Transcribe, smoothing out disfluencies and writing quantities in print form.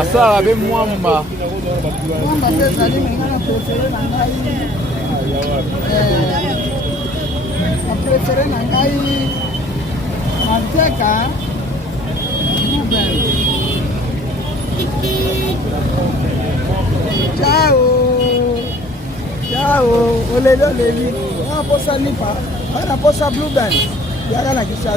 asala be mwamba préféré na ngai manteka ciao ciao oleli oleli wana posa lipa wana posa blue band yaka na kisa